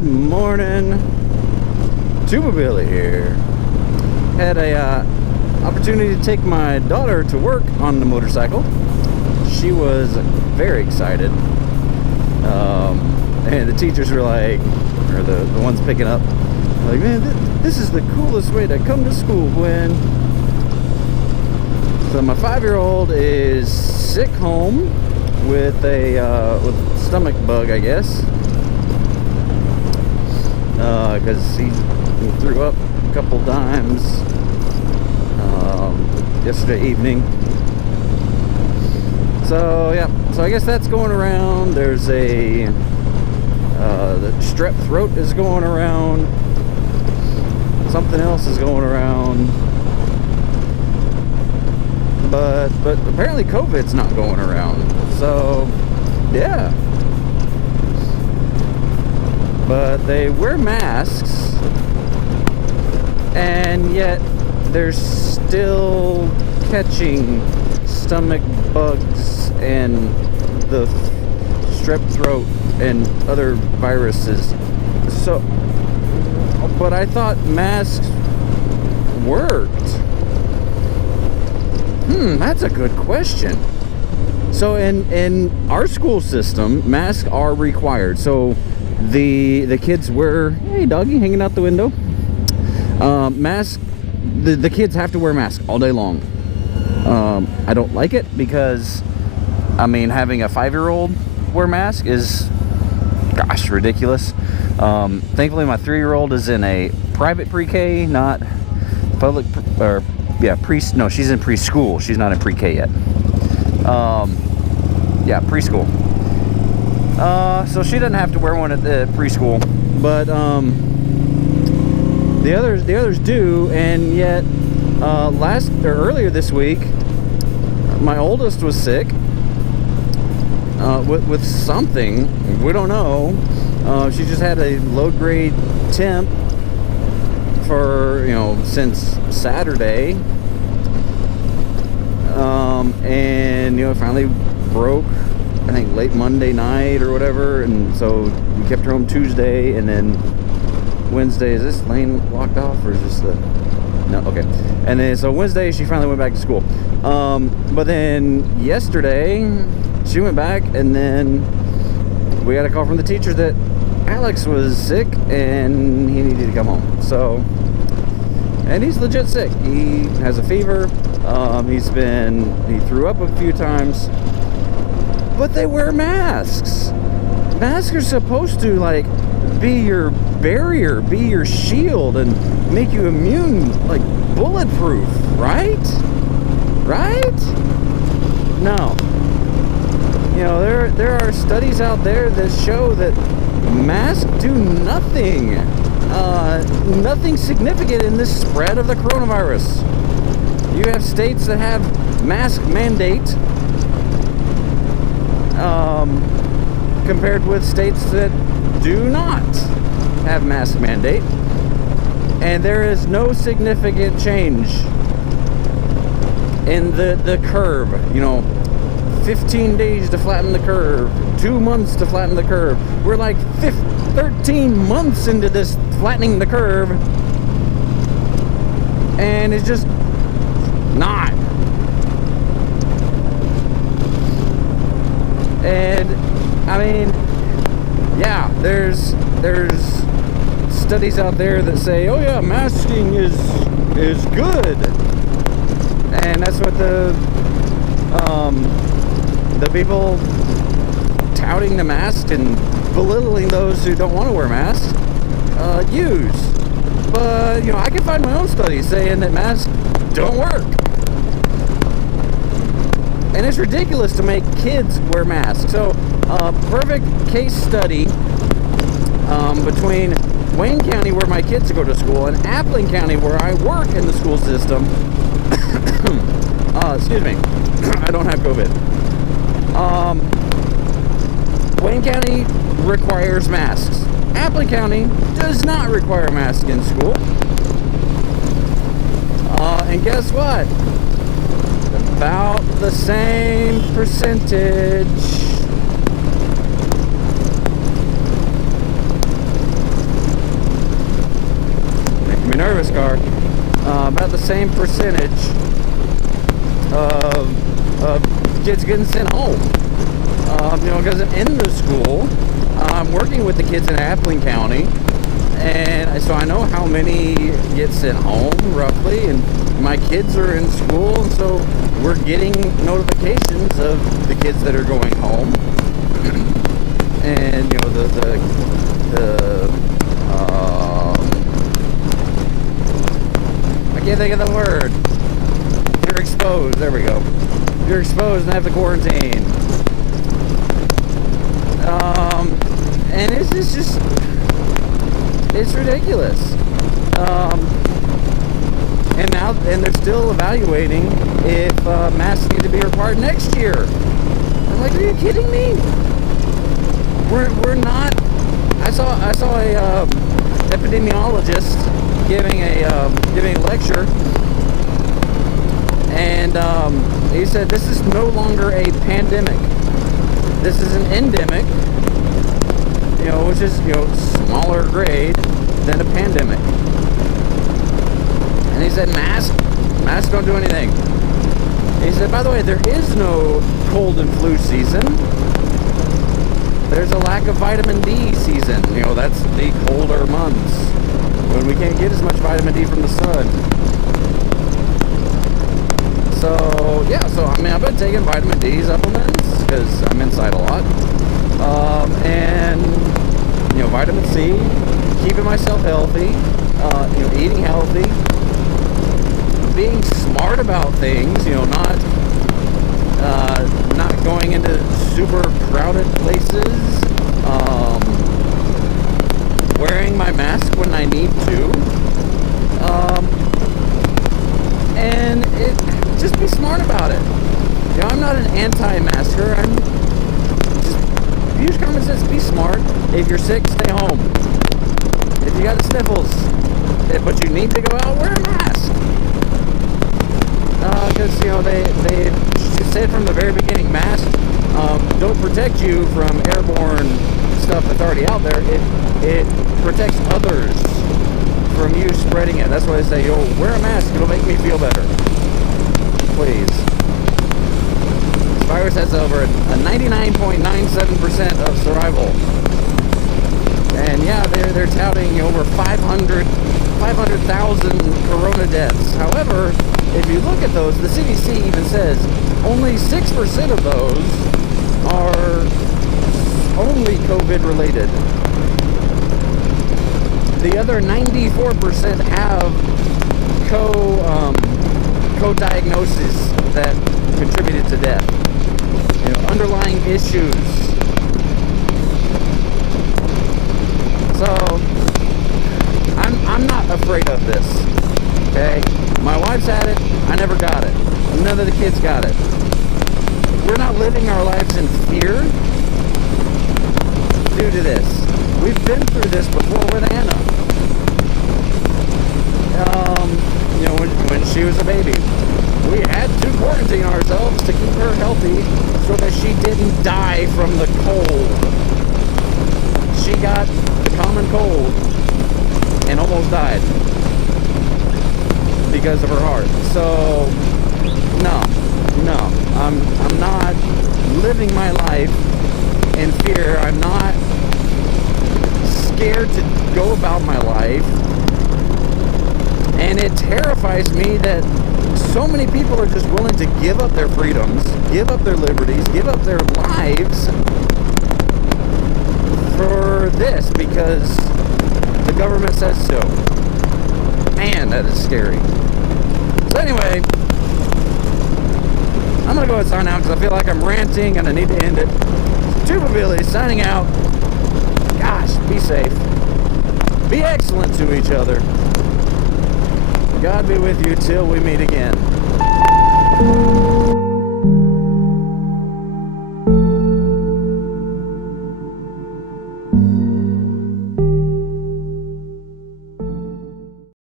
Good morning. Tuba Billy here. Had a opportunity to take my daughter to work on the motorcycle. She was very excited. And the teachers were like, or the ones picking up, like, man, this is the coolest way to come to school, Gwen. So my 5-year-old is sick home with a stomach bug, I guess. Because he threw up a couple times yesterday evening. So yeah, so I guess that's going around. There's the strep throat is going around. Something else is going around. But apparently COVID's not going around. So yeah. But they wear masks, and yet they're still catching stomach bugs and the strep throat and other viruses. So, but I thought masks worked. That's a good question. So in our school system, masks are required. So the kids wear, hey doggy, hanging out the window. Masks, the kids have to wear masks all day long. I don't like it because, I mean, having a 5-year-old wear mask is, gosh, ridiculous. Thankfully my 3-year-old is in a private pre-K, not public, or yeah, no, she's in preschool. She's not in pre-K yet. Yeah, preschool. So she doesn't have to wear one at the preschool, but the others do, and yet earlier this week, my oldest was sick with something, we don't know. She just had a low grade temp for, since Saturday, and finally broke, I think, late Monday night or whatever, and so we kept her home Tuesday, and then Wednesday, is this lane locked off, or is this the, no, okay, and then so Wednesday she finally went back to school, but then yesterday she went back, and then we got a call from the teacher that Alex was sick and he needed to come home. So, and he's legit sick. He has a fever. He threw up a few times. But they wear masks. Masks are supposed to, like, be your barrier, be your shield, and make you immune, like, bulletproof, right? Right? No. There are studies out there that show that masks do nothing. Nothing significant in this spread of the coronavirus. You have states that have mask mandate, compared with states that do not have mask mandate, and there is no significant change in the curve. 15 days to flatten the curve, 2 months to flatten the curve. We're like 13 months into this flattening the curve, and it's just not. And I mean, yeah, there's studies out there that say, oh yeah, masking is good, and that's what the people touting the mask and belittling those who don't want to wear masks use. But I can find my own studies saying that masks don't work, and it's ridiculous to make kids wear masks. So perfect case study between Wayne County, where my kids go to school, and Appling County, where I work in the school system. Excuse me, I don't have COVID. Wayne County requires masks. Appling County does not require masks in school. And guess what? About the same percentage service car, about the same percentage of kids getting sent home. Because in the school, I'm working with the kids in Appling County, and so I know how many get sent home roughly, and my kids are in school, and so we're getting notifications of the kids that are going home. And I can't think of the word. You're exposed. There we go. You're exposed and have to quarantine. And it's just it's ridiculous. And they're still evaluating if masks need to be required next year. I'm like, are you kidding me? We're not. I saw a epidemiologist giving a lecture, and he said this is no longer a pandemic. This is an endemic, which is smaller grade than a pandemic. And he said masks don't do anything. And he said, by the way, there is no cold and flu season. There's a lack of vitamin D season. That's the colder months when we can't get as much vitamin D from the sun. So I've been taking vitamin D supplements because I'm inside a lot. And vitamin C, keeping myself healthy, eating healthy, being smart about things, not going into super crowded places, wearing my mask when I need to, and just be smart about it. I'm not an anti-masker. I'm just use common sense. Be smart. If you're sick, stay home. If you got the sniffles, but you need to go out, wear a mask. Because they said from the very beginning, masks don't protect you from airborne stuff that's already out there. It protects others from you spreading it. That's why they say, wear a mask. It'll make me feel better. Please. This virus has over a 99.97% of survival. And yeah, they're touting over 500,000 corona deaths. However, if you look at those, the CDC even says only 6% of those are only COVID related. The other 94% have co-diagnoses that contributed to death. Underlying issues. So I'm not afraid of this. Okay? My wife's had it. I never got it. None of the kids got it. We're not living our lives in fear due to this. We've been through this before with Anna. When she was a baby. We had to quarantine ourselves to keep her healthy so that she didn't die from the cold. She got the common cold and almost died because of her heart. So, no, I'm not living my life in fear. I'm not scared to go about my life. And it terrifies me that so many people are just willing to give up their freedoms, give up their liberties, give up their lives for this because the government says so. Man, that is scary. So anyway, I'm going to go ahead and sign out because I feel like I'm ranting and I need to end it. Tuba Billy signing out. Gosh, be safe. Be excellent to each other. God be with you till we meet again.